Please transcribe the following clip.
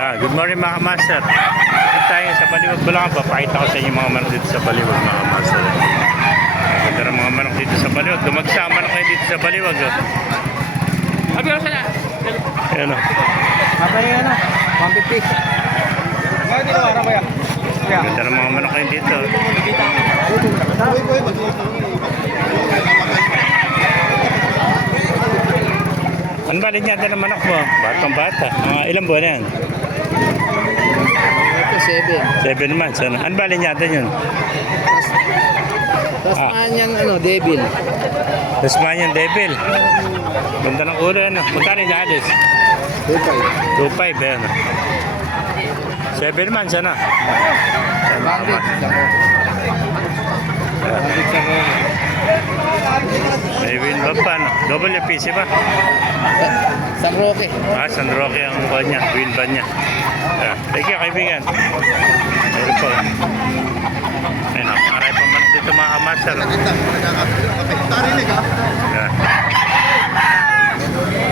Good morning mga kamaster. Dito tayo sa Baliwag, Bulacan. Papakita ko sa inyo mga manok dito sa Baliwag mga kamaster. Ganda ng mga manok dito sa Baliwag. Dumagsama na kayo dito sa Baliwag. Abi ko sana. Ayan o. Mabay ano? 150. Bakit dito ara kuya? Kuya. Ganda ng mga manok kayo dito. Ano ba rin yata ng manok mo? Batang bata. Mga ilang buwan yan? Ito 7. 7 months. Ano ba rin yata yun? Tasmanian devil. Tasmanian Devil. Ganda ng ulo ano. Magkano inaalis? 25. 2.5 yan. 7 months ano? Bandit. Bandit sa ko. May win ba pa no? Double PC ba? San Roque. San Roque ang kuha niya. Win ba niya? Thank you kaibigan. Meron po. Ayun o. Aray pa man dito mga kamaster.